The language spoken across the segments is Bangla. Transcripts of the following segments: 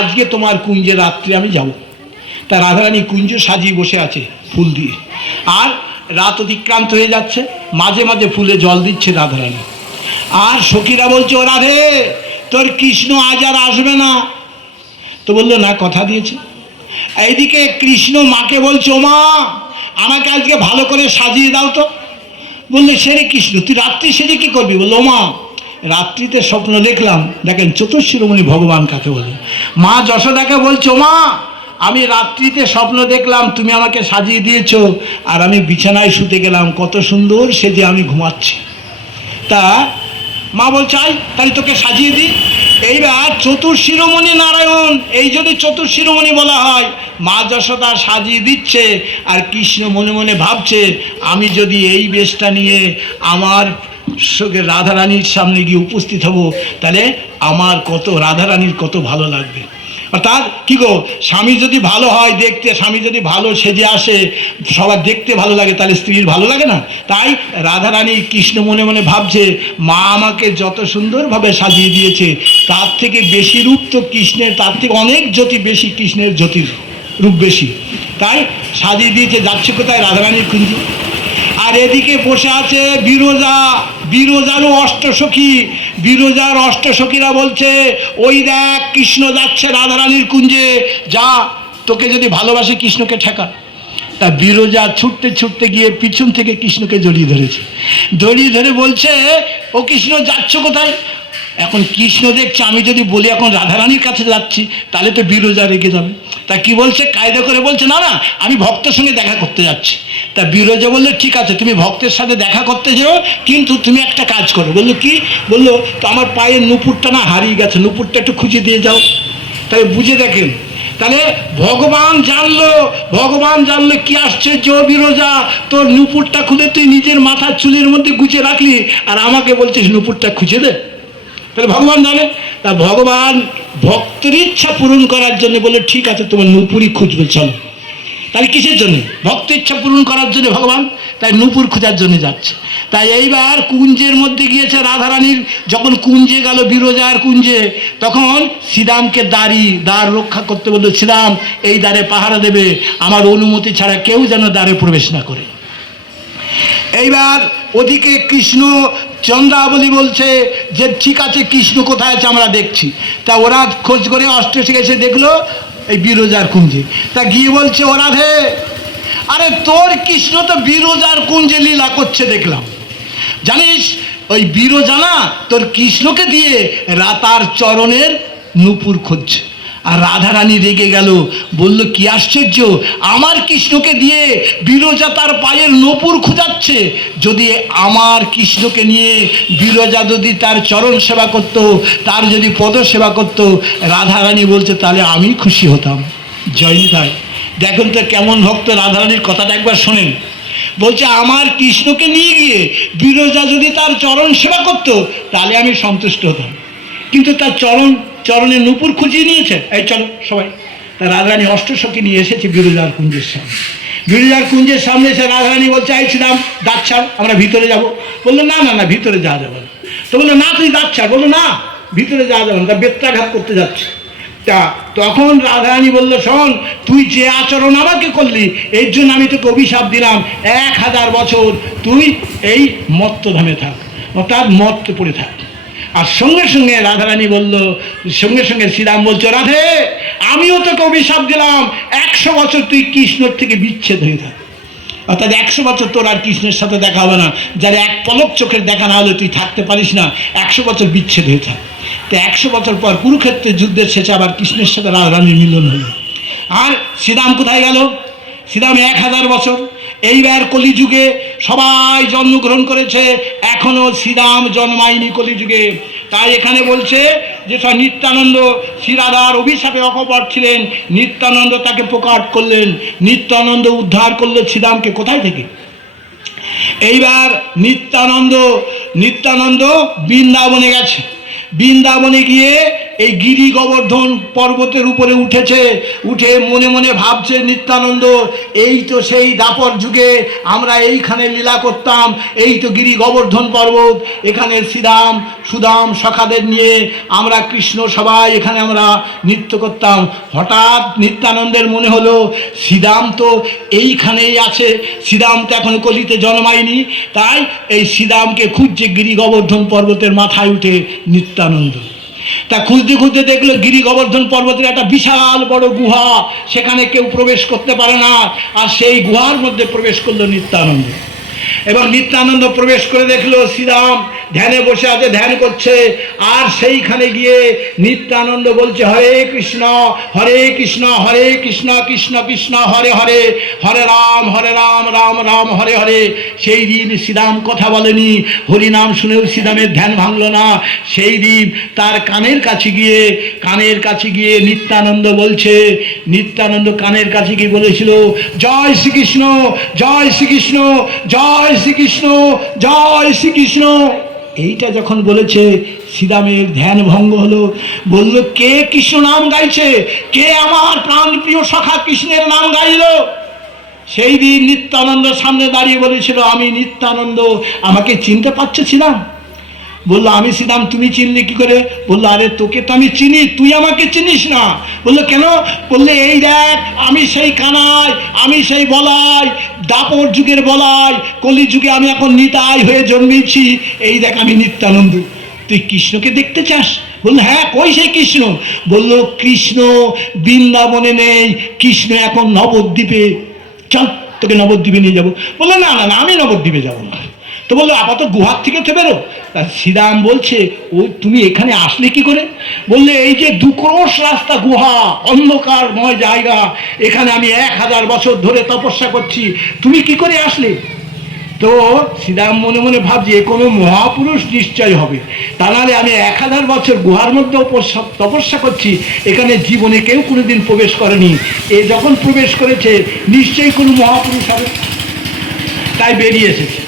আজকে তোমার কুঞ্জে রাত্রে আমি যাব। তা রাধারানী কুঞ্জ সাজিয়ে বসে আছে ফুল দিয়ে। আর রাত অতিক্রান্ত হয়ে যাচ্ছে, মাঝে মাঝে ফুলে জল দিচ্ছে রাধারানী। আর সখীরা বলছে, ও রাধে, তোর কৃষ্ণ আজ আর আসবে না। তো বলল, না, কথা দিয়েছে। এইদিকে কৃষ্ণ মাকে বলছে মা, আমাকে আজকে ভালো করে সাজিয়ে দাও তো। বললে, সে রে কৃষ্ণ, তুই রাত্রি সেজে কি করবি? বলল মা রাত্রিতে স্বপ্ন দেখলাম, দেখেন চতুর্শিরোমণি ভগবান কাকে বলে? মা যশোদাকে বলছো মা আমি রাত্রিতে স্বপ্ন দেখলাম, তুমি আমাকে সাজিয়ে দিয়েছ, আর আমি বিছানায় শুতে গেলাম, কত সুন্দর সেজে আমি ঘুমাচ্ছি। তা মা বলছে আই তাহলে তোকে সাজিয়ে দিই। এইবার চতুর্শিরোমণি নারায়ণ, এই যদি চতুর্শিরোমণি বলা হয়, মা যশোদা সাজিয়ে দিচ্ছে, আর কৃষ্ণ মনে মনে ভাবছে, আমি যদি এই বেশটা নিয়ে আমার রাধারানীর সামনে গিয়ে উপস্থিত হব, তাহলে আমার কত রাধারানীর কত ভালো লাগবে। অর্থাৎ কি গো, স্বামী যদি ভালো হয় দেখতে, স্বামী যদি ভালো সেজে আসে, সবার দেখতে ভালো লাগে, তাহলে স্ত্রীর ভালো লাগে না? তাই রাধারানী কৃষ্ণ মনে মনে ভাবছে, মা আমাকে যত সুন্দরভাবে সাজিয়ে দিয়েছে, তার থেকে বেশি রূপ তো কৃষ্ণের, তার থেকে অনেক জ্যোতি বেশি কৃষ্ণের জ্যোতির রূপ বেশি। তাই সাজিয়ে দিয়েছে, যাচ্ছে কোথায়? রাধারানীর কুঞ্জ। আর এদিকে বসে আছে বিরোজা। বিরোজারও অষ্টসখী। বিরোজার অষ্টসখীরা বলছে, ওই দেখ, কৃষ্ণ যাচ্ছে রাধারানীর কুঞ্জে। যা, তোকে যদি ভালোবাসে কৃষ্ণকে ঠেকা। তা বিরোজা ছুটতে ছুটতে গিয়ে পিছন থেকে কৃষ্ণকে জড়িয়ে ধরেছে। জড়িয়ে ধরে বলছে, ও কৃষ্ণ যাচ্ছ কোথায়? এখন কৃষ্ণ দেখছে আমি যদি বলি এখন রাধারানীর কাছে যাচ্ছি, তাহলে তো বিরোজা রেগে যাবে। তা কি বলছে? কায়দা করে বলছে, না না, আমি ভক্তের সঙ্গে দেখা করতে যাচ্ছি। তা বিরোজা বলল, ঠিক আছে, তুমি ভক্তের সাথে দেখা করতে যেও, কিন্তু তুমি একটা কাজ করো। বলল, কি? বলল, তো আমার পায়ের নুপুরটা না হারিয়ে গেছে, নুপুরটা একটু খুঁজে দিয়ে যাও। তাহলে বুঝে দেখেন, তাহলে ভগবান জানলো ভগবান জানলো কি আশ্চর্য বিরোজা তোর নুপুরটা খুলে তুই নিজের মাথার চুলের মধ্যে গুজে রাখলি, আর আমাকে বলছিস, নুপুরটা খুঁজে দে। তাহলে ভগবান জানে, তা ভগবান ভক্তের ইচ্ছা পূরণ করার জন্য বলে, ঠিক আছে, তোমার নুপুরই খুঁজবে, চলো। তাহলে কিসের জন্য? ভক্ত ইচ্ছা পূরণ করার জন্য ভগবান? তাই নূপুর খোঁজার জন্য যাচ্ছে। তাই এইবার কুঞ্জের মধ্যে গিয়েছে রাধারানীর, যখন কুঞ্জে গেল বিরোজার কুঞ্জে, তখন শ্রীরামকে দাঁড়ি, দ্বার রক্ষা করতে বলল, শ্রীরাম, এই দ্বারে পাহারা দেবে, আমার অনুমতি ছাড়া কেউ যেন দ্বারে প্রবেশ না করে। এইবার ওদিকে কৃষ্ণ চন্দ্রাবলী বলছে যে, ঠিক আছে, কৃষ্ণ কোথায় আছে আমরা দেখছি। তা ওরা খোঁজ করে অষ্টে গেছে দেখল এই বিরোজার কুঞ্জে। তা গিয়ে বলছে ওরা ধে আরে তোর কৃষ্ণ তো বিরোজার কুঞ্জে লীলা করছে দেখলাম। জানিস, ওই বিরোজা না তোর কৃষ্ণকে দিয়ে রাতার চরণের নুপুর খুঁজছে। আর রাধারানী রেগে গেল। বলল, কি আশ্চর্য! আমার কৃষ্ণকে দিয়ে বিরজা তার পায়ের নপুর খুঁজাচ্ছে। যদি আমার কৃষ্ণকে নিয়ে বিরজা যদি তার চরণ সেবা করত, তার যদি পদ সেবা করত, রাধারানী বলছে, তাহলে আমি খুশি হতাম। জয় তাই দেখুন তো কেমন ভক্ত রাধারানীর কথাটা একবার শোনেন। বলছে, আমার কৃষ্ণকে নিয়ে গিয়ে বিরজা যদি তার চরণ সেবা করত, তাহলে আমি সন্তুষ্ট হতাম। কিন্তু তার চরণ চরণে নুপুর খুঁজিয়ে নিয়েছে? এই চলো, সবাই। তা রাধারানী অষ্টসখী নিয়ে এসেছে বিরুজার কুঞ্জের সামনে। বিরোজার কুঞ্জের সামনে এসে রাধারানী বলছে আই ছিলাম দাঁত ছাড়, আমরা ভিতরে যাব। বলল, না না না, ভিতরে যাওয়া যাবে না। তো বলল, না, তুই দাঁত ছাড়। বলল, না, ভিতরে যাওয়া যাবে না, তা বেত্রাঘাত করতে যাচ্ছে। তা তখন রাধারানী বলল, শোন, তুই যে আচরণ আমাকে করলি, এর জন্য আমি তোকে অভিশাপ দিলাম। এক হাজার বছর তুই এই মত্তধামে থাক, অর্থাৎ মত্তে পড়ে থাক। সঙ্গে সঙ্গে রাধারানী বলল, সঙ্গে সঙ্গে শ্রীরাম বলছো, রাধে, আমিও তোকে অভিশাপ দিলাম। একশো বছর তুই কৃষ্ণর থেকে বিচ্ছেদ হয়ে থাক। অর্থাৎ একশো বছর তোর আর কৃষ্ণের সাথে দেখা হবে না। যার এক পলক চোখের দেখা না হলে তুই থাকতে পারিস না। একশো বছর বিচ্ছেদ হয়ে থাক। তো একশো বছর পর কুরুক্ষেত্রের যুদ্ধের শেষে আবার কৃষ্ণের সাথে রাধারানীর মিলন হলো। আর শ্রীরাম কোথায় গেল? শ্রীরাম এক হাজার বছর এইবার কলিযুগে সবাই জন্মগ্রহণ করেছে এখনও শ্রীরাম জন্মায়নি কলিযুগে। তাই এখানে বলছে যে সব নিত্যানন্দ শ্রীরাধার অভিশাপে অকপট ছিলেন, নিত্যানন্দ তাকে প্রকাট করলেন, নিত্যানন্দ উদ্ধার করল শ্রীরামকে। কোথায় থেকে? এইবার নিত্যানন্দ নিত্যানন্দ বৃন্দাবনে গেছে। বৃন্দাবনে গিয়ে এই গিরি গোবর্ধন পর্বতের উপরে উঠেছে, উঠে মনে মনে ভাবছে নিত্যানন্দ, এই তো সেই দাপর যুগে আমরা এইখানে লীলা করতাম, এই তো গিরি গোবর্ধন পর্বত, এখানে শ্রীরাম, সুদাম সখাদের নিয়ে আমরা কৃষ্ণ সবাই এখানে আমরা নৃত্য করতাম। হঠাৎ নিত্যানন্দের মনে হলো, শ্রীরাম তো এইখানেই আছে, শ্রীরাম তো এখন কলিতে জন্মায়নি, তাই এই শ্রীরামকে খুঁজছে গিরি গোবর্ধন পর্বতের মাথায় উঠে নিত্যানন্দ। তা খুঁজতে খুঁজতে দেখল গিরি গোবর্ধন পর্বতের একটা বিশাল বড় গুহা, সেখানে কেউ প্রবেশ করতে পারে না, আর সেই গুহার মধ্যে প্রবেশ করল নিত্যানন্দ। এবং নিত্যানন্দ প্রবেশ করে দেখল, শ্রীরাম, ধ্যানে বসে আছে, ধ্যান করছে। আর সেইখানে গিয়ে নিত্যানন্দ বলছে, হরে কৃষ্ণ হরে কৃষ্ণ হরে কৃষ্ণ কৃষ্ণ কৃষ্ণ, হরে হরে হরে রাম হরে রাম রাম রাম, হরে হরে। সেই দিন শ্রীরাম কথা বলেনি। হরিনাম শুনেও শ্রীরামের ধ্যান ভাঙলো না। সেই দিন তার কানের কাছে গিয়ে, কানের কাছে গিয়ে নিত্যানন্দ বলছে, নিত্যানন্দ কানের কাছে গিয়ে বলেছিল, জয় শ্রীকৃষ্ণ জয় শ্রীকৃষ্ণ, জয় শ্রীকৃষ্ণ, জয় শ্রীকৃষ্ণ। এইটা যখন বলেছে শ্রীরামের ধ্যান ভঙ্গ হলো। বলল, কে কৃষ্ণ নাম গাইছে? কে আমার প্রাণ প্রিয় শাখা কৃষ্ণের নাম গাইল? সেই দিন নিত্যানন্দ সামনে দাঁড়িয়ে বলেছিল, আমি নিত্যানন্দ, আমাকে চিনতে পারছে, ছিলাম? বলল, আমি ছিলাম, তুমি চিনলি কি করে? বলল, আরে তোকে তো আমি চিনি, তুই আমাকে চিনিস না। বলল, কেন? বললে, এই দেখ, আমি সেই কানাই, আমি সেই বলাই, দাপর যুগের বলাই, কলি যুগে আমি এখন নিতাই হয়ে জন্মেছি এই দেখ আমি নিত্যানন্দ। তুই কৃষ্ণকে দেখতে চাস? বলল হ্যাঁ কই সেই কৃষ্ণ? বলল, কৃষ্ণ বৃন্দাবনে নেই, কৃষ্ণ এখন নবদ্বীপে। চল, তোকে নবদ্বীপে নিয়ে যাব। বলল, না না না, আমি নবদ্বীপে যাব না। তো বলল, আপাতত গুহার থেকে তো বেরো। তা শ্রীরাম বলছে ও তুমি এখানে আসলে কি করে? বললে, এই যে দুক্রোশ রাস্তা গুহা, অন্ধকারময় জায়গা, এখানে আমি এক হাজার বছর ধরে তপস্যা করছি। তুমি কি করে আসলে? তো শ্রীরাম মনে মনে ভাবছে কোনো মহাপুরুষ নিশ্চয় হবে। তা নাহলে আমি এক হাজার বছর গুহার মধ্যে তপস্যা করছি। এখানে জীবনে কেউ কোনোদিন প্রবেশ করেনি। এ যখন প্রবেশ করেছে, নিশ্চয়ই কোনো মহাপুরুষ হবে। তাই বেরিয়ে এসেছে।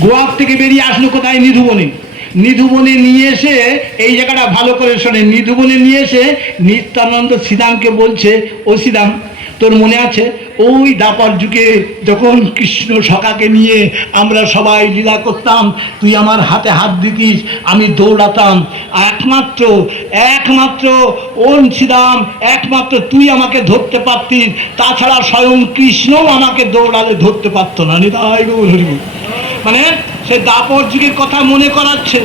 গোয়ার থেকে বেরিয়ে আসলো কোথায়? নিধুবনে। নিধুবনে নিয়ে এসে এই জায়গাটা ভালো করে শোনে। নিধুবনে নিয়ে এসে নিত্যানন্দ শ্রীরামকে বলছে, ও শ্রীরাম তোর মনে আছে? ওই দাপার যুগে যখন কৃষ্ণ সখাকে নিয়ে আমরা সবাই লীলা করতাম, তুই আমার হাতে হাত দিতিস, আমি দৌড়াতাম। একমাত্র একমাত্র ওন শ্রীরাম একমাত্র তুই আমাকে ধরতে পারতিস। তাছাড়া স্বয়ং কৃষ্ণও আমাকে দৌড়ালে ধরতে পারতো না। নিতাই গৌর। মানে সে দাপর যুগের কথা মনে করাচ্ছে।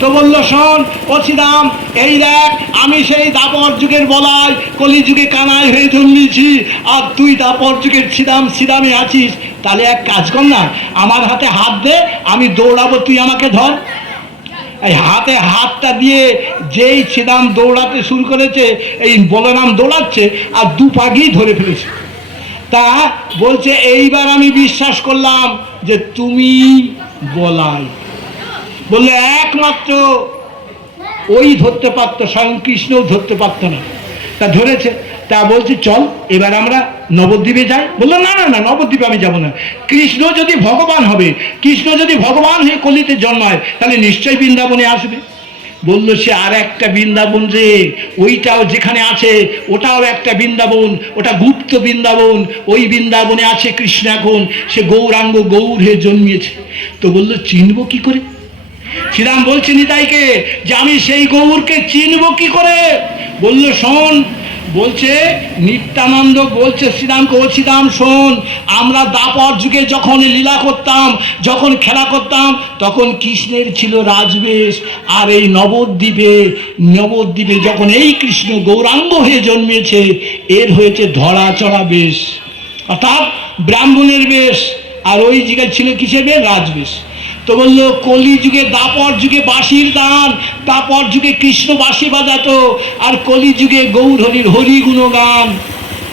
তো বলল, শোন ও শ্রীরাম এই দেখ, আমি সেই দাপর যুগের বলাই কলি যুগে কানাই হয়ে জন্মেছি আর তুই দাপর যুগের শ্রীরাম, শ্রীরামে আছিস। তাহলে এক কাজ কর না, আমার হাতে হাত দে, আমি দৌড়াবো, তুই আমাকে ধর। এই হাতে হাতটা দিয়ে যেই শ্রীরাম দৌড়াতে শুরু করেছে, এই বলরাম দৌড়াচ্ছে, আর দু পাগিই ধরে ফেলেছে। তা বলছে, এইবার আমি বিশ্বাস করলাম যে তুমি বলাই বললে, একমাত্র ওই ধরতে পারতো স্বয়ং কৃষ্ণও ধরতে পারতো না। তা ধরেছে, তা বলছি, চল, এবার আমরা নবদ্বীপে যাই। বলল, না না না, নবদ্বীপে আমি যাব না। কৃষ্ণ যদি ভগবান হবে, কৃষ্ণ যদি ভগবান হয়ে কলিতে জন্মায়, তাহলে নিশ্চয়ই বৃন্দাবনে আসবে। বলল সে আর একটা বৃন্দাবন রে, ওইটাও যেখানে আছে, ওটাও একটা বৃন্দাবন, ওটা গুপ্ত বৃন্দাবন, ওই বৃন্দাবনে আছে কৃষ্ণ এখন, সে গৌরাঙ্গ গৌর হয়ে জন্মিয়েছে। তো বলল, চিনব কি করে? শ্রীরাম বলছে, নিতাইকে যে আমি সেই গৌরকে চিনব কি করে? বলল, শোন বলছে, নিত্যানন্দ বলছে শ্রীরামকে ও শ্রীরাম শোন, আমরা দাপর যুগে যখন লীলা করতাম, যখন খেলা করতাম, তখন কৃষ্ণের ছিল রাজবেশ আর এই নবদ্বীপে নবদ্বীপে যখন এই কৃষ্ণ গৌরাঙ্গ হয়ে জন্মেছে, এর হয়েছে ধরা চড়া বেশ। অর্থাৎ ব্রাহ্মণের বেশ আর ওই জায়গায় ছিল কিসের বেশ রাজবেশ। তো বলল কলি যুগে দাপর যুগে বাঁশির দান, দাপর যুগে কৃষ্ণ বাঁশি বাজাতো, আর কলি যুগে গৌর হরির হরি গুণগান।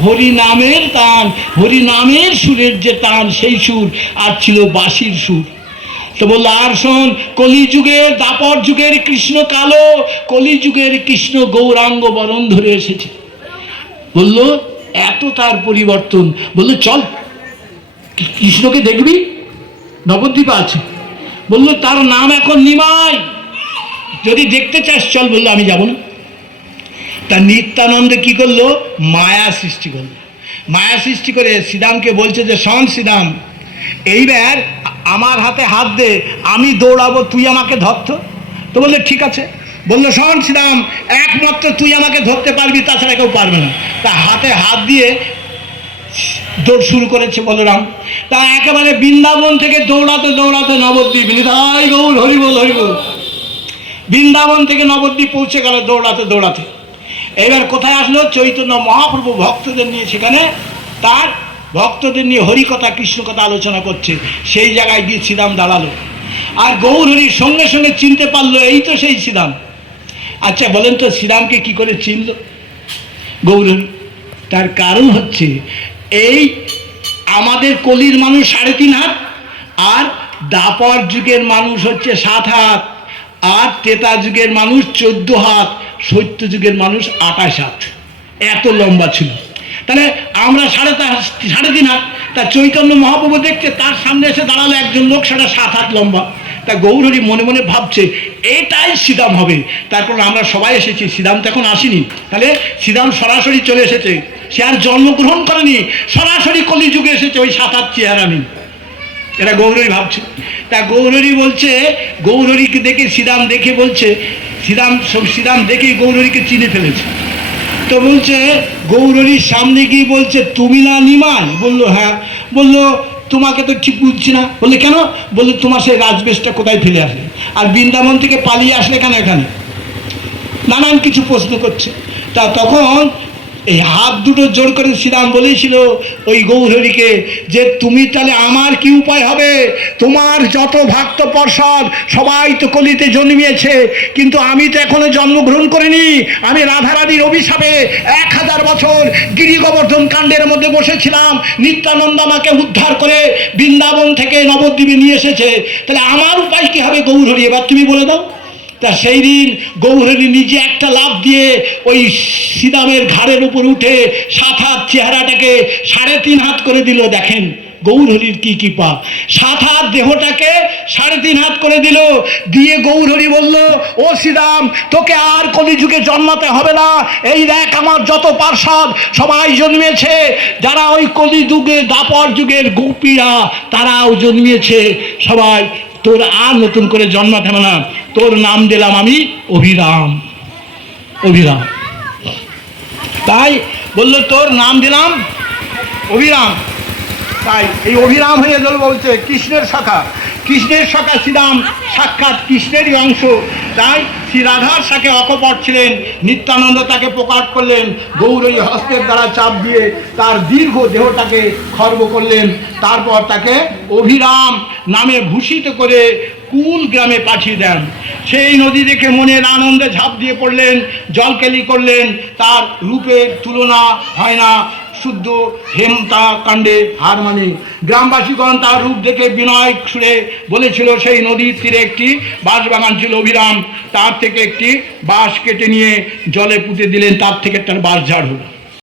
হরি নামের টান হরি নামের সুরের যে টান সেই সুর আর ছিল বাঁশির সুর। তো বলল, আর শোন কলি যুগের দাপর যুগের কৃষ্ণ কালো কলি যুগের কৃষ্ণ গৌরাঙ্গ বরণ ধরে এসেছে। বলল, এত তার পরিবর্তন। বলল, চল কৃষ্ণকে দেখবি? নবদ্বীপে আছে। বলল, তার নাম এখন নিমাই। যদি দেখতে চাস, চল, বলল, আমি যাব না। তা নিত্যানন্দ কি করল? মায়া সৃষ্টি করল। মায়া সৃষ্টি করে শ্রীরামকে বলছে যে, শোন শ্রীরাম, এইবার আমার হাতে হাত দে, আমি দৌড়াবো, তুই আমাকে ধরতো তো বললে, ঠিক আছে। বলল, শোন শ্রীরাম, একমাত্র তুই আমাকে ধরতে পারবি, তাছাড়া কেউ পারবে না। তা হাতে হাত দিয়ে দৌড় শুরু করেছে বলরাম। তা একেবারে বৃন্দাবন থেকে দৌড়াতে দৌড়াতে নবদ্বীপ, নিতাই গৌর হরিবল হরিবল বৃন্দাবন থেকে নবদ্বীপ পৌঁছে গেল দৌড়াতে দৌড়াতে। এবার কোথায় আসলো? চৈতন্য মহাপ্রভু ভক্তদের নিয়ে সেখানে তার ভক্তদের নিয়ে হরিকথা কৃষ্ণ কথা আলোচনা করছে। সেই জায়গায় গিয়ে শ্রীরাম দাঁড়াল। আর গৌরহরির সঙ্গে সঙ্গে চিনতে পারল, এই তো সেই শ্রীরাম। আচ্ছা বলেন তো শ্রীরামকে কি করে চিনল? গৌরহরি তার কারণ হচ্ছে এই আমাদের কলির মানুষ সাড়ে তিন হাত, আর দাপর যুগের মানুষ হচ্ছে সাত হাত, আর তেতা যুগের মানুষ চোদ্দ হাত, সত্য যুগের মানুষ আঠাশ হাত। এত লম্বা ছিল। তাহলে আমরা সাড়ে সাড়ে তিন হাত, তা চৈতন্য মহাপ্রভু দেখছে, তার সামনে এসে দাঁড়াল একজন লোক, সেটা সাত হাত লম্বা। তা গৌরহরি মনে মনে ভাবছে এটাই সিদাম হবে। তারপর আমরা সবাই এসেছি সিদাম তো এখন আসেনি। তাহলে সিদাম সরাসরি চলে এসেছে। সে আর জন্মগ্রহণ করেনি, সরাসরি কলিযুগে এসেছে ওই সাত হাত চেহারা এটা গৌরী ভাবছে। তা গৌরী বলছে গৌরীকে দেখে সিদাম দেখে বলছে সিদাম সব শ্রীরাম দেখেই গৌরীকে চিনে ফেলেছে। তো বলছে, গৌরীর সামনে গিয়ে বলছে, তুমি না নিমাই? বলল হ্যাঁ। বলল তোমাকে তো ঠিক বুঝছি না। বললে, কেন? বলল, তোমার সেই রাজবেশটা কোথায় ফেলে আসে আর বৃন্দাবন থেকে পালিয়ে আসলে কেন এখানে? নানান কিছু প্রশ্ন করছে। তা তখন এই হাত দুটো জোর করে শ্রীরাম বলেছিল, ওই গৌরহরিকে যে তুমি তাহলে আমার কি উপায় হবে? তোমার যত ভক্ত পর্ষদ সবাই তো কলিতে জন্মিয়েছে, কিন্তু আমি তো এখনও জন্মগ্রহণ করিনি। আমি রাধারানীর অভিশাপে এক হাজার বছর গিরি গোবর্ধন কাণ্ডের মধ্যে বসেছিলাম। নিত্যানন্দ আমাকে উদ্ধার করে বৃন্দাবন থেকে নবদ্বীপে নিয়ে এসেছে। তাহলে আমার উপায় কি হবে গৌরহরি এবার তুমি বলে দাও। তা সেই দিন গৌরী নিজে একটা লাভ দিয়ে ওই শ্রীরামের ঘাড়ের উপর উঠে সাত হাত চেহারাটাকে সাড়ে তিন হাত করে দিল, দেখেন গৌরহরির কি কি পা সাত হাত দেহটাকে সাড়ে তিন হাত করে দিল, দিয়ে গৌরহরি বলল, ও শ্রীরাম তোকে আর কলিযুগে জন্মাতে হবে না। এই দেখ আমার যত পার্ষদ সবাই জন্মেছে। যারা ওই কলিযুগে, দাপর যুগের গোপীরা, তারাও জন্মিয়েছে। সবাই, তোর আর নতুন করে জন্মাতে হবে না। তোর নাম দিলাম আমি অভিরাম। অভিরাম। তাই বলল, তোর নাম দিলাম অভিরাম। তাই এই অভিরাম হয়ে গেল বলছে কৃষ্ণের শাখা। কৃষ্ণের শাখা শ্রীরাম, সাক্ষাৎ কৃষ্ণেরই অংশ। তাই শ্রী রাধার সাথে অকপট ছিলেন, নিত্যানন্দ তাকে প্রকাশ করলেন, গৌরী হস্তের দ্বারা চাপ দিয়ে তার দীর্ঘ দেহটাকে খর্ব করলেন। তারপর তাকে অভিরাম নামে ভূষিত করে কুল গ্রামে পাঠিয়ে দেন। সেই নদী দেখে মনের আনন্দে ঝাঁপ দিয়ে পড়লেন, জলকেলি করলেন, তার রূপের তুলনা হয় না। শুদ্ধ হেমতা কাণ্ডে হার মানে। গ্রামবাসীগণ তার রূপ দেখে বিনয় সুরে বলেছিল, সেই নদীর তীরে একটি বাঁশ বাগান ছিল অভিরাম। তার থেকে একটি বাঁশ কেটে নিয়ে জলে পুঁতে দিলেন, তার থেকে তার বাঁশ ঝাড় হলো।